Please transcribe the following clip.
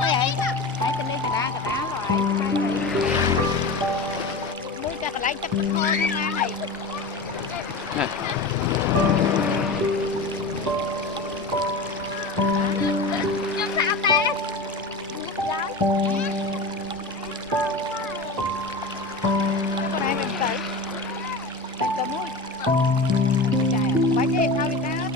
Ôi vậy hãy tình đi cả đá rồi mua cho cái lấy chắc hơn mà này Này. nhưng sao ta con này mình tự mình tự mua chạy bánh gì sao đi ta